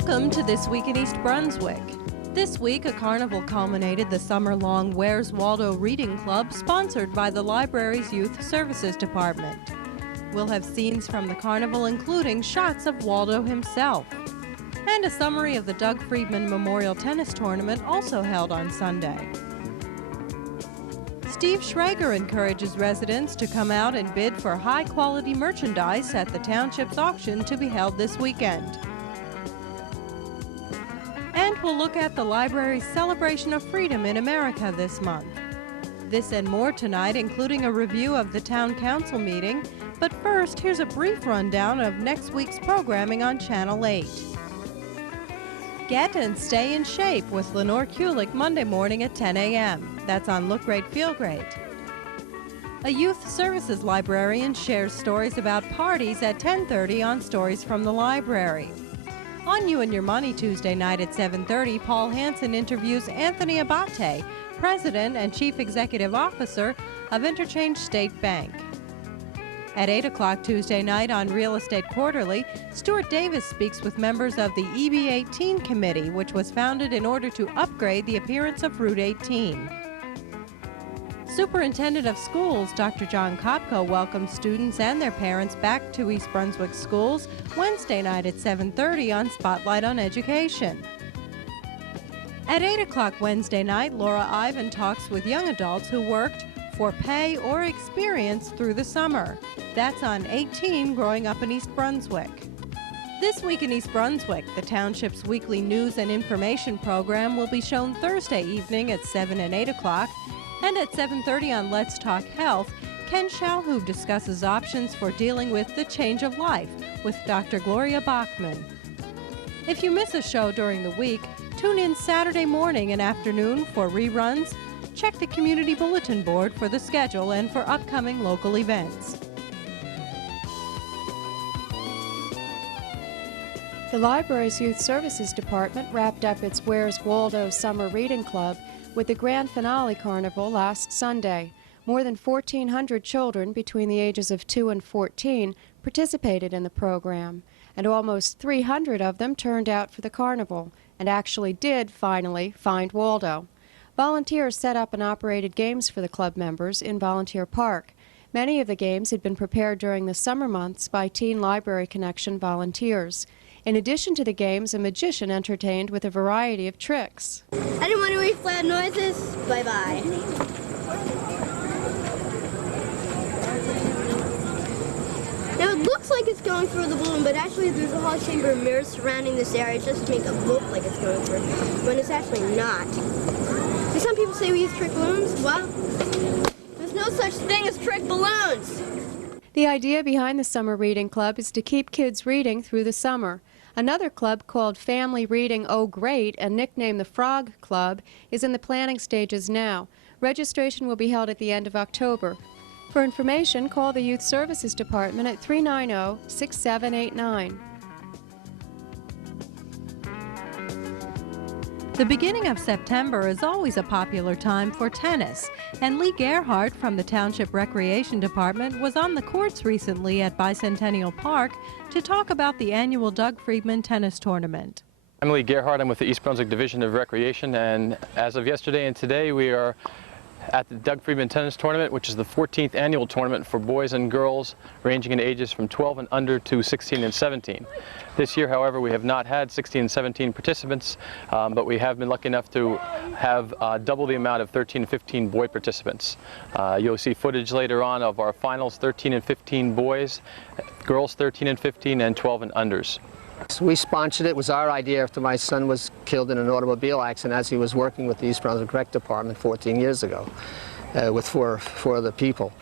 Welcome to This Week in East Brunswick. This week, a carnival culminated the summer-long Where's Waldo Reading Club sponsored by the library's Youth Services Department. We'll have scenes from the carnival, including shots of Waldo himself. And a summary of the Doug Friedman Memorial Tennis Tournament, also held on Sunday. Steve Schrager encourages residents to come out and bid for high-quality merchandise at the township's auction to be held this weekend. And we'll look at the library's celebration of freedom in America this month. This and more tonight, including a review of the town council meeting. But first, here's a brief rundown of next week's programming on Channel 8. Get and stay in shape with Lenore Kulik Monday morning at 10 a.m. That's on Look Great, Feel Great. A youth services librarian shares stories about parties at 10:30 on Stories from the Library. On You and Your Money Tuesday night at 7:30, Paul Hansen interviews Anthony Abate, President and Chief Executive Officer of Interchange State Bank. At 8 o'clock Tuesday night on Real Estate Quarterly, Stuart Davis speaks with members of the EB18 Committee, which was founded in order to upgrade the appearance of Route 18. Superintendent of Schools, Dr. John Kopko, welcomes students and their parents back to East Brunswick schools Wednesday night at 7:30 on Spotlight on Education. At 8 o'clock Wednesday night, Laura Ivan talks with young adults who worked for pay or experience through the summer. That's on 18 Growing Up in East Brunswick. This Week in East Brunswick, the township's weekly news and information program will be shown Thursday evening at 7 and 8 o'clock. And at 7:30 on Let's Talk Health, Ken Shalhoub discusses options for dealing with the change of life with Dr. Gloria Bachman. If you miss a show during the week, tune in Saturday morning and afternoon for reruns. Check the Community Bulletin Board for the schedule and for upcoming local events. The library's Youth Services Department wrapped up its Where's Waldo Summer Reading Club with the grand finale carnival last Sunday. More than 1,400 children between the ages of 2 and 14 participated in the program, and almost 300 of them turned out for the carnival and actually did finally find Waldo. Volunteers set up and operated games for the club members in Volunteer Park. Many of the games had been prepared during the summer months by Teen Library Connection volunteers. In addition to the games, a magician entertained with a variety of tricks. I didn't want to make loud noises. Bye-bye. Now it looks like it's going through the balloon, but actually there's a whole chamber of mirrors surrounding this area just to make it look like it's going through, when it's actually not. And some people say we use trick balloons. Well, there's no such thing as trick balloons. The idea behind the Summer Reading Club is to keep kids reading through the summer. Another club called Family Reading Oh Great, and nicknamed the Frog Club, is in the planning stages now. Registration will be held at the end of October. For information, call the Youth Services Department at 390-6789. The beginning of September is always a popular time for tennis, and Lee Gerhardt from the Township Recreation Department was on the courts recently at Bicentennial Park to talk about the annual Doug Friedman Tennis Tournament. I'm Lee Gerhardt. I'm with the East Brunswick Division of Recreation, and as of yesterday and today we are at the Doug Friedman Tennis Tournament, which is the 14th annual tournament for boys and girls ranging in ages from 12 and under to 16 and 17. This year, however, we have not had 16 and 17 participants, but we have been lucky enough to have double the amount of 13 and 15 boy participants. You'll see footage later on of our finals, 13 and 15 boys, girls 13 and 15, and 12 and unders. We sponsored it. It was our idea after my son was killed in an automobile accident as he was working with the East Brunswick Rec Department 14 years ago with four other people.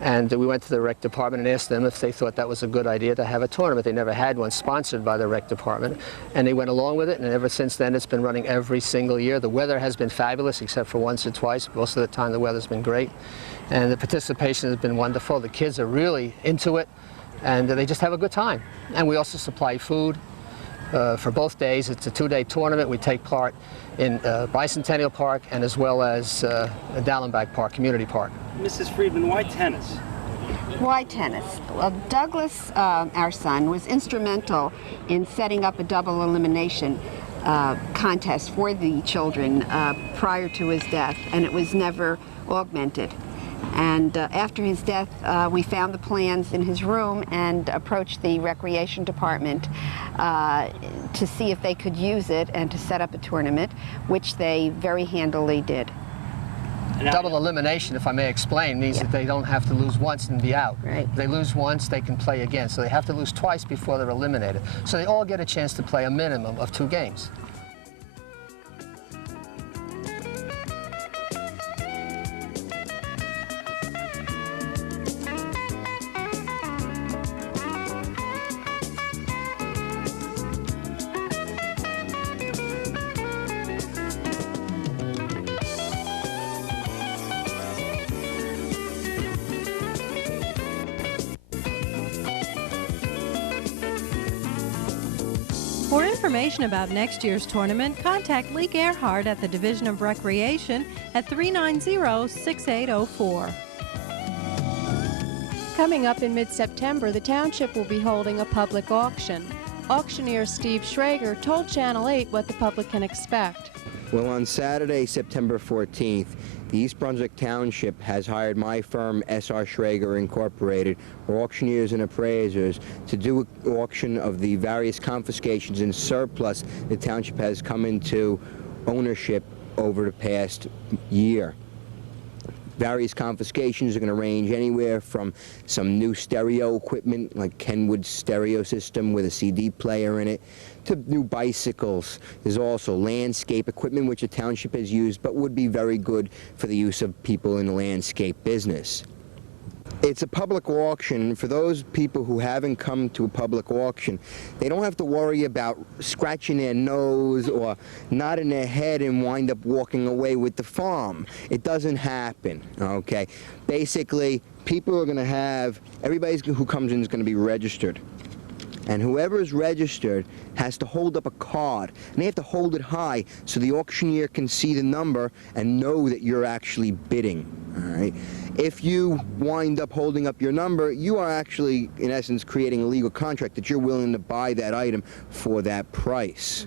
And we went to the rec department and asked them if they thought that was a good idea to have a tournament. They never had one sponsored by the rec department, and they went along with it, and ever since then it's been running every single year. The weather has been fabulous except for once or twice. Most of the time the weather's been great, and the participation has been wonderful. The kids are really into it, and they just have a good time. And we also supply food for both days. It's a two-day tournament. We take part in Bicentennial Park and as well as Dallenbach Park, Community Park. Mrs. Friedman, why tennis? Why tennis? Well, Douglas, our son, was instrumental in setting up a double elimination contest for the children prior to his death, and it was never augmented. And after his death, we found the plans in his room and approached the recreation department to see if they could use it and to set up a tournament, which they very handily did. Double elimination, if I may explain, means that they don't have to lose once and be out. Right. If they lose once, they can play again. So they have to lose twice before they're eliminated. So they all get a chance to play a minimum of 2 games. For information about next year's tournament, contact Lee Gerhardt at the Division of Recreation at 390-6804. Coming up in mid-September, the township will be holding a public auction. Auctioneer Steve Schrager told Channel 8 what the public can expect. Well, on Saturday, September 14th, the East Brunswick Township has hired my firm, S.R. Schrager Incorporated, auctioneers and appraisers, to do an auction of the various confiscations and surplus the township has come into ownership over the past year. Various confiscations are going to range anywhere from some new stereo equipment, like Kenwood's stereo system with a CD player in it, to new bicycles. There's also landscape equipment, which the township has used, but would be very good for the use of people in the landscape business. It's a public auction. For those people who haven't come to a public auction, they don't have to worry about scratching their nose or nodding their head and wind up walking away with the farm. It doesn't happen, okay? Basically, people are going to have, everybody who comes in is going to be registered. And whoever is registered has to hold up a card, and they have to hold it high so the auctioneer can see the number and know that you're actually bidding, all right? If you wind up holding up your number, you are actually, in essence, creating a legal contract that you're willing to buy that item for that price.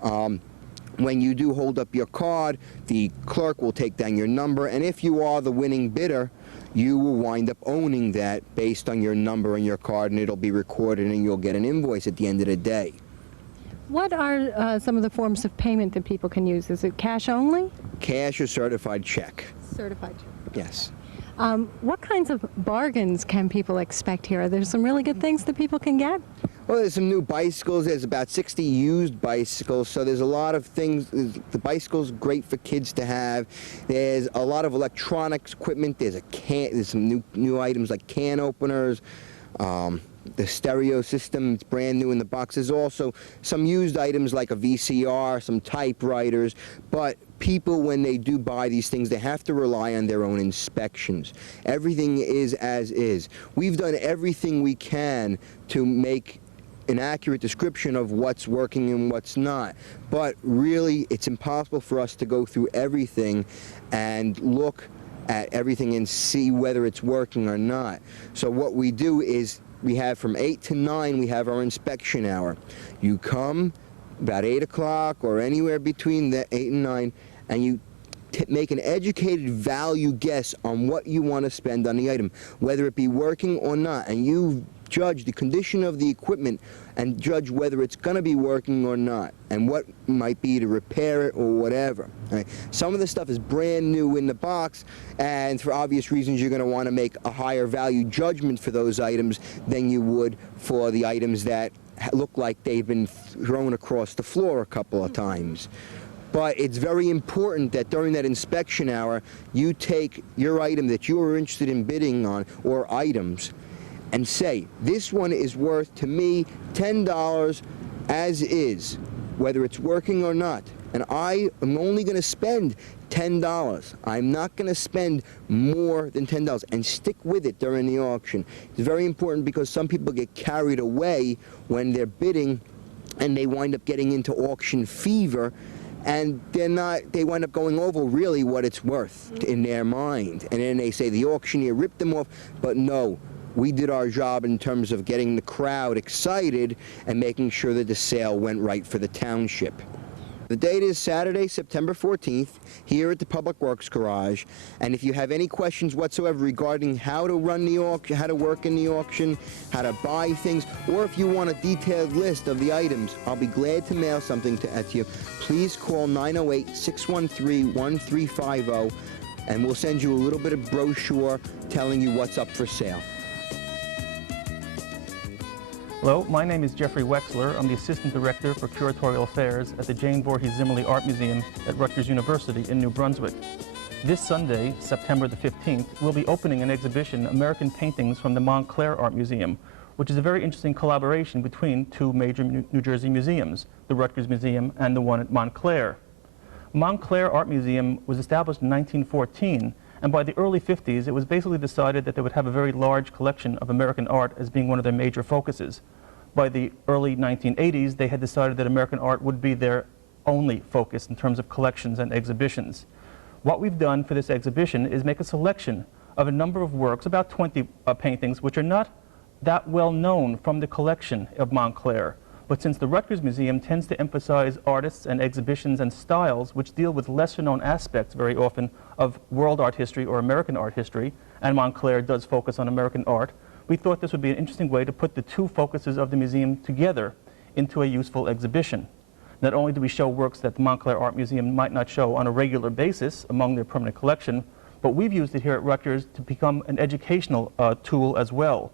When you do hold up your card, the clerk will take down your number, and if you are the winning bidder, you will wind up owning that based on your number and your card, and it'll be recorded, and you'll get an invoice at the end of the day. What are some of the forms of payment that people can use? Is it cash only? Cash or certified check. Certified check. Yes. What kinds of bargains can people expect here? Are there some really good things that people can get? Well, there's some new bicycles. There's about 60 used bicycles, so there's a lot of things. The bicycle's great for kids to have. There's a lot of electronics equipment. There's some new items like can openers. The stereo system, it's brand new in the box. There's also some used items like a VCR, some typewriters, but people, when they do buy these things, they have to rely on their own inspections. Everything is as is. We've done everything we can to make an accurate description of what's working and what's not, but really it's impossible for us to go through everything and look at everything and see whether it's working or not. So what we do is we have from 8 to 9, we have our inspection hour. You come about 8 o'clock or anywhere between the 8 and 9, and you make an educated value guess on what you want to spend on the item, whether it be working or not, and you judge the condition of the equipment and judge whether it's going to be working or not, and what might be to repair it or whatever. Right? Some of the stuff is brand new in the box, and for obvious reasons you're going to want to make a higher value judgment for those items than you would for the items that look like they've been thrown across the floor a couple of times. But it's very important that during that inspection hour, you take your item that you are interested in bidding on, or items, and say, this one is worth, to me, $10 as is, whether it's working or not. And I am only going to spend $10. I'm not going to spend more than $10, and stick with it during the auction. It's very important because some people get carried away when they're bidding, and they wind up getting into auction fever, and they wind up going over really what it's worth in their mind. And then they say the auctioneer ripped them off, but no. We did our job in terms of getting the crowd excited and making sure that the sale went right for the township. The date is Saturday, September 14th, here at the Public Works Garage. And if you have any questions whatsoever regarding how to run the auction, how to work in the auction, how to buy things, or if you want a detailed list of the items, I'll be glad to mail something to you. Please call 908-613-1350, and we'll send you a little bit of brochure telling you what's up for sale. Hello, my name is Jeffrey Wexler. I'm the Assistant Director for Curatorial Affairs at the Jane Voorhees Zimmerli Art Museum at Rutgers University in New Brunswick. This Sunday, September the 15th, we'll be opening an exhibition, American Paintings from the Montclair Art Museum, which is a very interesting collaboration between two major New Jersey museums, the Rutgers Museum and the one at Montclair. Montclair Art Museum was established in 1914, and by the early 50s, it was basically decided that they would have a very large collection of American art as being one of their major focuses. By the early 1980s, they had decided that American art would be their only focus in terms of collections and exhibitions. What we've done for this exhibition is make a selection of a number of works, about 20 paintings, which are not that well known from the collection of Montclair. But since the Rutgers Museum tends to emphasize artists and exhibitions and styles which deal with lesser-known aspects very often of world art history or American art history, and Montclair does focus on American art, we thought this would be an interesting way to put the two focuses of the museum together into a useful exhibition. Not only do we show works that the Montclair Art Museum might not show on a regular basis among their permanent collection, but we've used it here at Rutgers to become an educational tool as well.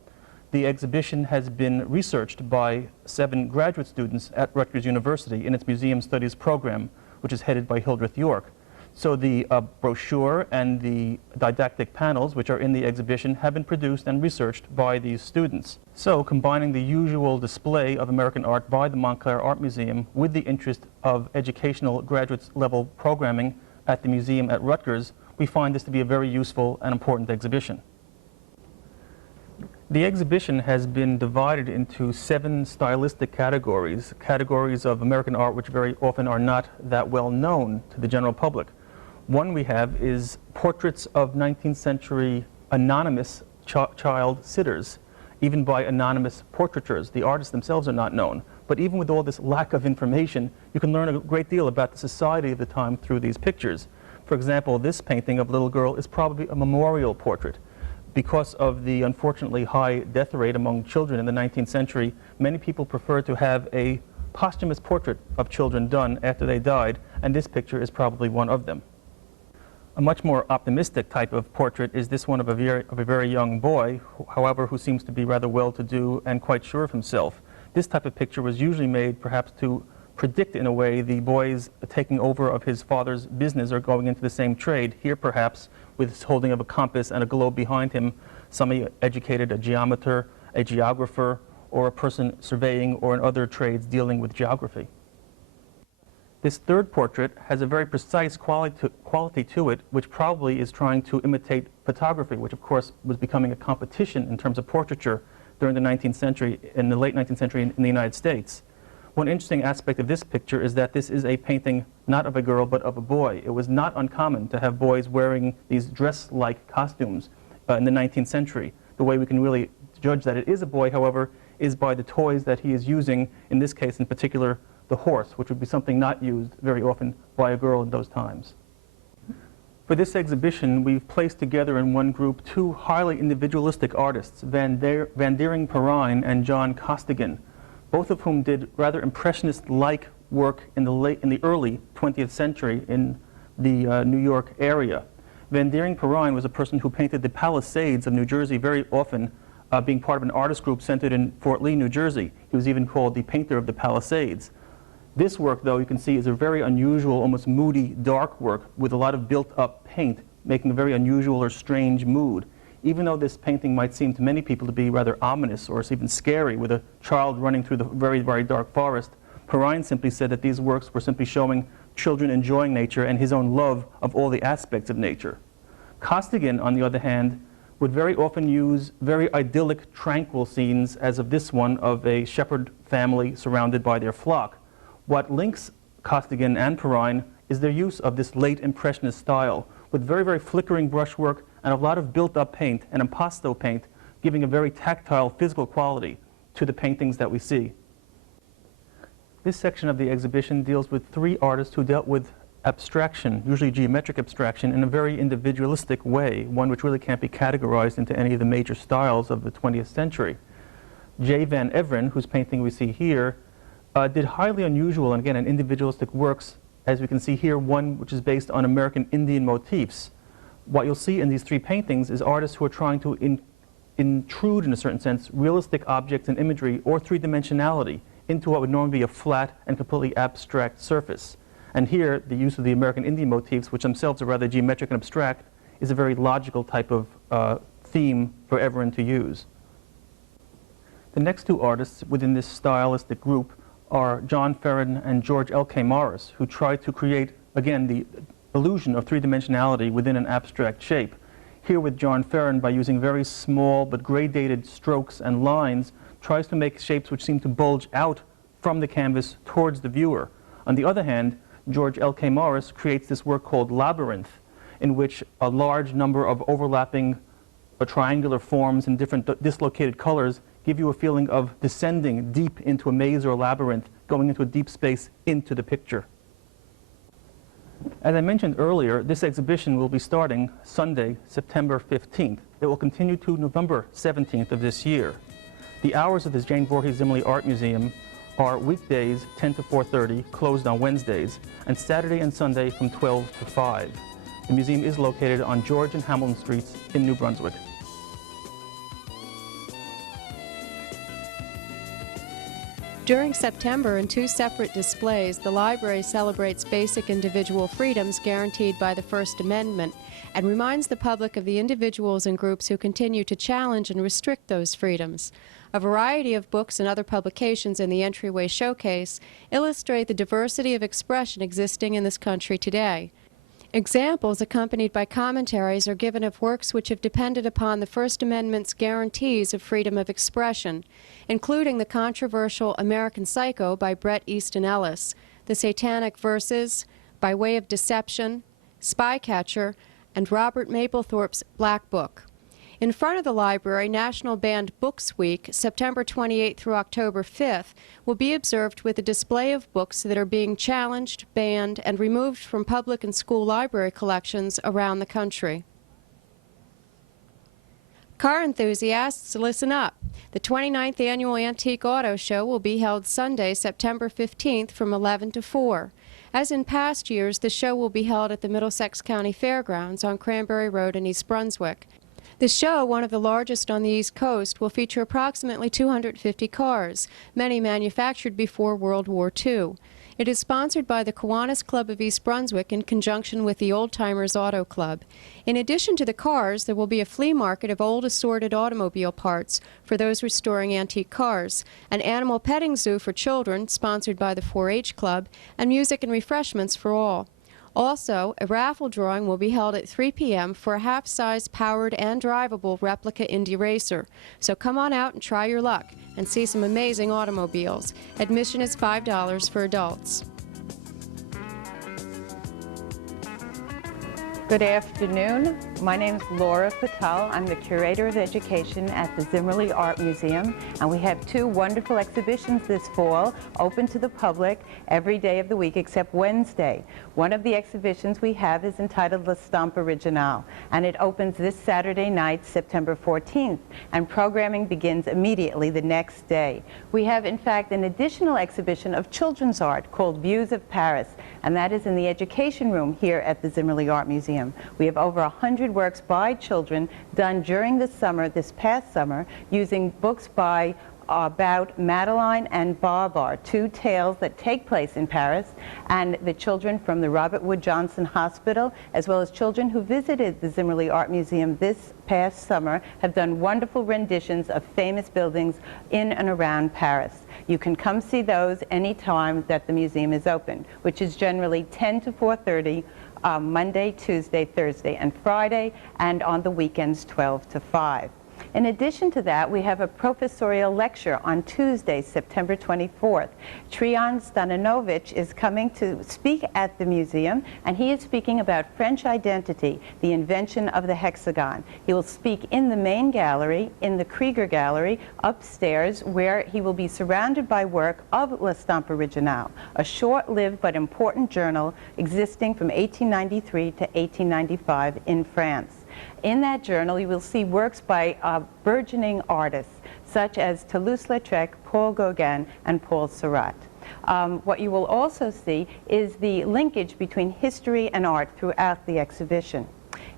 The exhibition has been researched by 7 graduate students at Rutgers University in its Museum Studies program, which is headed by Hildreth York. So the brochure and the didactic panels, which are in the exhibition, have been produced and researched by these students. So combining the usual display of American art by the Montclair Art Museum with the interest of educational graduate level programming at the museum at Rutgers, we find this to be a very useful and important exhibition. The exhibition has been divided into 7 stylistic categories, categories of American art which very often are not that well known to the general public. One we have is portraits of 19th century anonymous child sitters, even by anonymous portraitures. The artists themselves are not known. But even with all this lack of information, you can learn a great deal about the society of the time through these pictures. For example, this painting of a little girl is probably a memorial portrait. Because of the unfortunately high death rate among children in the 19th century, many people prefer to have a posthumous portrait of children done after they died, and this picture is probably one of them. A much more optimistic type of portrait is this one of a very young boy, however, who seems to be rather well-to-do and quite sure of himself. This type of picture was usually made perhaps to predict in a way the boy's taking over of his father's business or going into the same trade. Here perhaps with his holding of a compass and a globe behind him, somebody educated, a geometer, a geographer, or a person surveying or in other trades dealing with geography. This third portrait has a very precise quality to it, which probably is trying to imitate photography, which of course was becoming a competition in terms of portraiture during the 19th century, in the late 19th century in the United States. One interesting aspect of this picture is that this is a painting not of a girl but of a boy. It was not uncommon to have boys wearing these dress-like costumes in the 19th century. The way we can really judge that it is a boy, however, is by the toys that he is using, in this case in particular the horse, which would be something not used very often by a girl in those times. For this exhibition, we've placed together in one group 2 highly individualistic artists, Van Deering-Perrine and John Costigan, both of whom did rather impressionist-like work in the early 20th century in the New York area. Van Deering-Perrine was a person who painted the Palisades of New Jersey, very often being part of an artist group centered in Fort Lee, New Jersey. He was even called the painter of the Palisades. This work, though, you can see is a very unusual, almost moody, dark work with a lot of built-up paint, making a very unusual or strange mood. Even though this painting might seem to many people to be rather ominous or even scary, with a child running through the very, very dark forest, Perrine simply said that these works were simply showing children enjoying nature and his own love of all the aspects of nature. Costigan, on the other hand, would very often use very idyllic, tranquil scenes, as of this one, of a shepherd family surrounded by their flock. What links Costigan and Perrine, is their use of this late Impressionist style with very, very flickering brushwork and a lot of built-up paint and impasto paint, giving a very tactile, physical quality to the paintings that we see. This section of the exhibition deals with 3 artists who dealt with abstraction, usually geometric abstraction, in a very individualistic way, one which really can't be categorized into any of the major styles of the 20th century. J. Van Everen, whose painting we see here, did highly unusual and again an individualistic works, as we can see here, one which is based on American Indian motifs. What you'll see in these 3 paintings is artists who are trying to intrude, in a certain sense, realistic objects and imagery or 3-dimensionality into what would normally be a flat and completely abstract surface. And here, the use of the American Indian motifs, which themselves are rather geometric and abstract, is a very logical type of theme for Everen to use. The next 2 artists within this stylistic group are John Ferren and George L.K. Morris, who tried to create, again, the illusion of 3-dimensionality within an abstract shape. Here with John Ferren, by using very small but gradated strokes and lines, tries to make shapes which seem to bulge out from the canvas towards the viewer. On the other hand, George L.K. Morris creates this work called Labyrinth, in which a large number of overlapping triangular forms in different dislocated colors give you a feeling of descending deep into a maze or a labyrinth, going into a deep space into the picture. As I mentioned earlier, this exhibition will be starting Sunday, September 15th. It will continue to November 17th of this year. The hours of this Jane Voorhees Zimmerli Art Museum are weekdays 10 to 4:30, closed on Wednesdays, and Saturday and Sunday from 12 to 5. The museum is located on George and Hamilton Streets in New Brunswick. During September, in 2 separate displays, the library celebrates basic individual freedoms guaranteed by the First Amendment and reminds the public of the individuals and groups who continue to challenge and restrict those freedoms. A variety of books and other publications in the entryway showcase illustrate the diversity of expression existing in this country today. Examples accompanied by commentaries are given of works which have depended upon the First Amendment's guarantees of freedom of expression, including the controversial American Psycho by Bret Easton Ellis, The Satanic Verses, By Way of Deception, Spycatcher, and Robert Mapplethorpe's Black Book. In front of the library, National Banned Books Week, September 28th through October 5th, will be observed with a display of books that are being challenged, banned, and removed from public and school library collections around the country. Car enthusiasts, listen up. The 29th Annual Antique Auto Show will be held Sunday, September 15th from 11 to 4. As in past years, the show will be held at the Middlesex County Fairgrounds on Cranberry Road in East Brunswick. The show, one of the largest on the East Coast, will feature approximately 250 cars, many manufactured before World War II. It is sponsored by the Kiwanis Club of East Brunswick in conjunction with the Old Timers Auto Club. In addition to the cars, there will be a flea market of old assorted automobile parts for those restoring antique cars, an animal petting zoo for children sponsored by the 4-H Club, and music and refreshments for all. Also, a raffle drawing will be held at 3 p.m. for a half-size powered and drivable replica Indy Racer. So come on out and try your luck and see some amazing automobiles. Admission is $5 for adults. Good afternoon. My name is Laura Patel. I'm the Curator of Education at the Zimmerli Art Museum, and we have 2 wonderful exhibitions this fall, open to the public every day of the week except Wednesday. One of the exhibitions we have is entitled La Stamp Original, and it opens this Saturday night, September 14th, and programming begins immediately the next day. We have, in fact, an additional exhibition of children's art called Views of Paris, and that is in the education room here at the Zimmerli Art Museum. We have over 100 works by children done during the summer, this past summer, using books by about Madeline and Barbar, 2 tales that take place in Paris, and the children from the Robert Wood Johnson Hospital, as well as children who visited the Zimmerli Art Museum this past summer, have done wonderful renditions of famous buildings in and around Paris. You can come see those any time that the museum is open, which is generally 10 to 4:30, Monday, Tuesday, Thursday, and Friday, and on the weekends 12 to 5. In addition to that, we have a professorial lecture on Tuesday, September 24th. Trion Staninovich is coming to speak at the museum, and he is speaking about French identity, the invention of the hexagon. He will speak in the main gallery, in the Krieger Gallery, upstairs, where he will be surrounded by work of L'Estampe Originale, a short-lived but important journal existing from 1893 to 1895 in France. In that journal, you will see works by burgeoning artists, such as Toulouse-Lautrec, Paul Gauguin, and Paul Seurat. What you will also see is the linkage between history and art throughout the exhibition.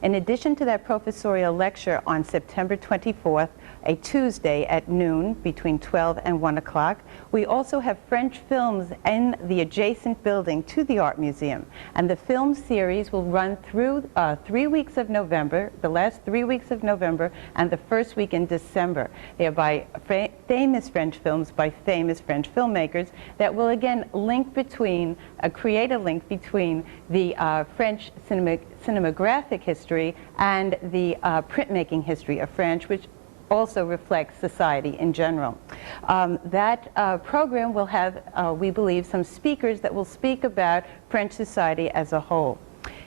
In addition to that professorial lecture on September 24th, a Tuesday at noon between 12 and 1 o'clock, we also have French films in the adjacent building to the Art Museum. And the film series will run through 3 weeks of November, the last 3 weeks of November, and the first week in December. They are by famous French films by famous French filmmakers that will again link between, create a link between the French cinematographic history and the printmaking history of France, which also reflects society in general. That program will have, we believe, some speakers that will speak about French society as a whole.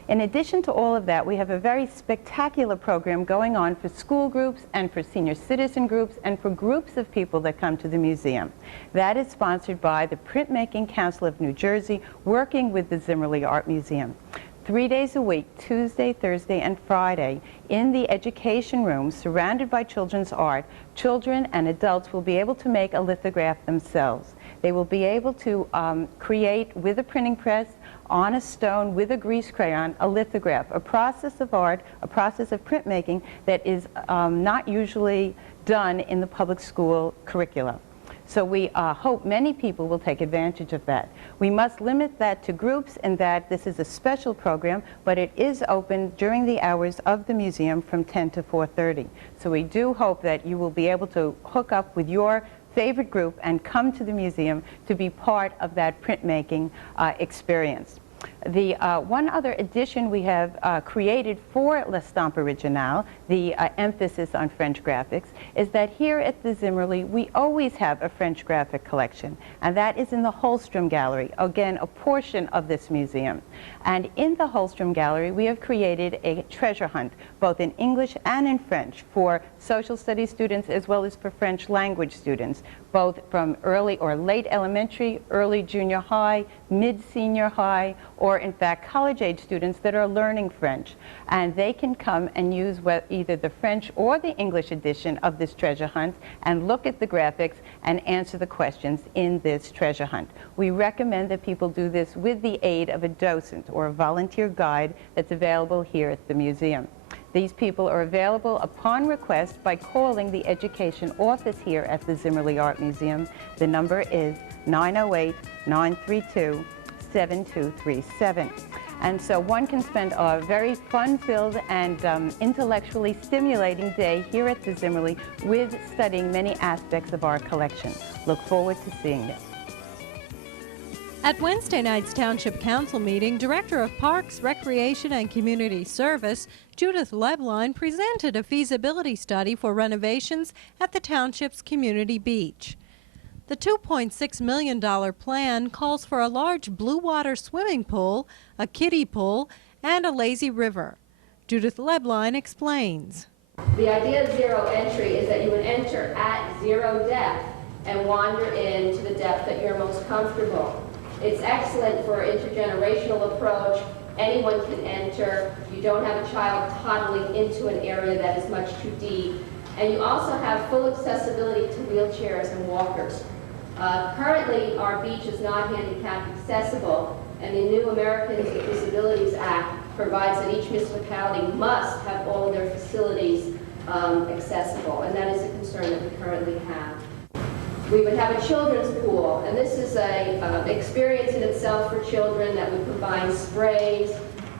In addition to all of that, we have a very spectacular program going on for school groups and for senior citizen groups and for groups of people that come to the museum. That is sponsored by the Printmaking Council of New Jersey, working with the Zimmerli Art Museum. 3 days a week, Tuesday, Thursday, and Friday, in the education room, surrounded by children's art, children and adults will be able to make a lithograph themselves. They will be able to create, with a printing press, on a stone, with a grease crayon, a lithograph, a process of art, a process of printmaking that is not usually done in the public school curricula. So we hope many people will take advantage of that. We must limit that to groups in that this is a special program, but it is open during the hours of the museum from 10 to 4:30. So we do hope that you will be able to hook up with your favorite group and come to the museum to be part of that printmaking experience. The one other addition we have created for L'Estampe Originale, the emphasis on French graphics, is that here at the Zimmerli we always have a French graphic collection, and that is in the Holstrom Gallery, again a portion of this museum. And in the Holstrom Gallery we have created a treasure hunt, both in English and in French, for social studies students as well as for French language students, both from early or late elementary, early junior high, mid-senior high, or in fact college-age students that are learning French. And they can come and use either the French or the English edition of this treasure hunt and look at the graphics and answer the questions in this treasure hunt. We recommend that people do this with the aid of a docent or a volunteer guide that's available here at the museum. These people are available upon request by calling the education office here at the Zimmerli Art Museum. The number is 908-932-7237. And so one can spend a very fun-filled and intellectually stimulating day here at the Zimmerli with studying many aspects of our collection. Look forward to seeing this. At Wednesday night's Township Council meeting, Director of Parks, Recreation, and Community Service, Judith Lebline, presented a feasibility study for renovations at the Township's community beach. The $2.6 million plan calls for a large blue water swimming pool, a kiddie pool, and a lazy river. Judith Lebline explains. The idea of zero entry is that you would enter at zero depth and wander in to the depth that you're most comfortable. It's excellent for intergenerational approach. Anyone can enter. You don't have a child toddling into an area that is much too deep. And you also have full accessibility to wheelchairs and walkers. Currently, our beach is not handicap accessible, and the new Americans with Disabilities Act provides that each municipality must have all of their facilities accessible, and that is a concern that we currently have. We would have a children's pool, and this is an experience in itself for children that would combine sprays,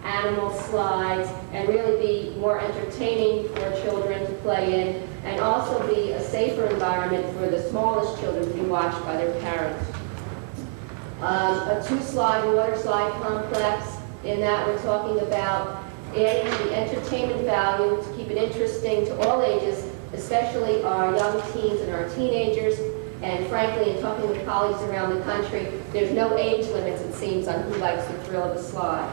animal slides, and really be more entertaining for children to play in, and also be a safer environment for the smallest children to be watched by their parents. A two-slide water slide complex. In that, we're talking about adding to the entertainment value to keep it interesting to all ages, especially our young teens and our teenagers. And frankly, in talking with colleagues around the country, there's no age limits, it seems, on who likes the thrill of a slide.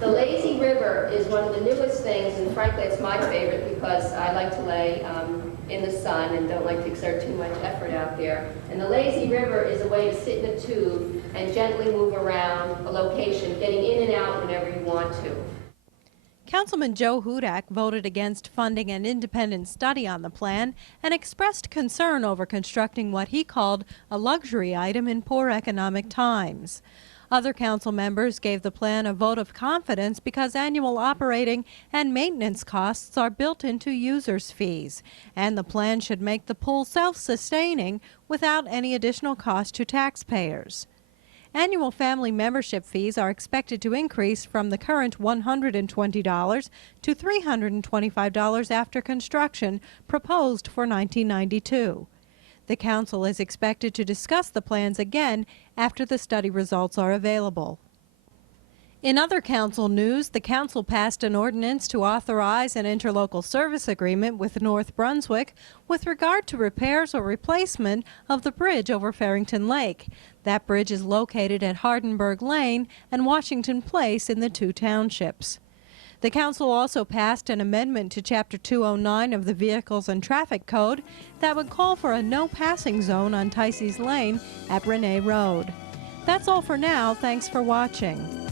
The lazy river is one of the newest things, and frankly, it's my favorite because I like to lay in the sun and don't like to exert too much effort out there. And the lazy river is a way to sit in a tube and gently move around a location, getting in and out whenever you want to. Councilman Joe Hudak voted against funding an independent study on the plan and expressed concern over constructing what he called a luxury item in poor economic times. Other council members gave the plan a vote of confidence because annual operating and maintenance costs are built into users' fees, and the plan should make the pool self-sustaining without any additional cost to taxpayers. Annual family membership fees are expected to increase from the current $120 to $325 after construction, proposed for 1992. The council is expected to discuss the plans again after the study results are available. In other council news, the council passed an ordinance to authorize an interlocal service agreement with North Brunswick with regard to repairs or replacement of the bridge over Farrington Lake. That bridge is located at Hardenberg Lane and Washington Place in the two townships. The council also passed an amendment to Chapter 209 of the Vehicles and Traffic Code that would call for a no passing zone on Ticey's Lane at Renee Road. That's all for now. Thanks for watching.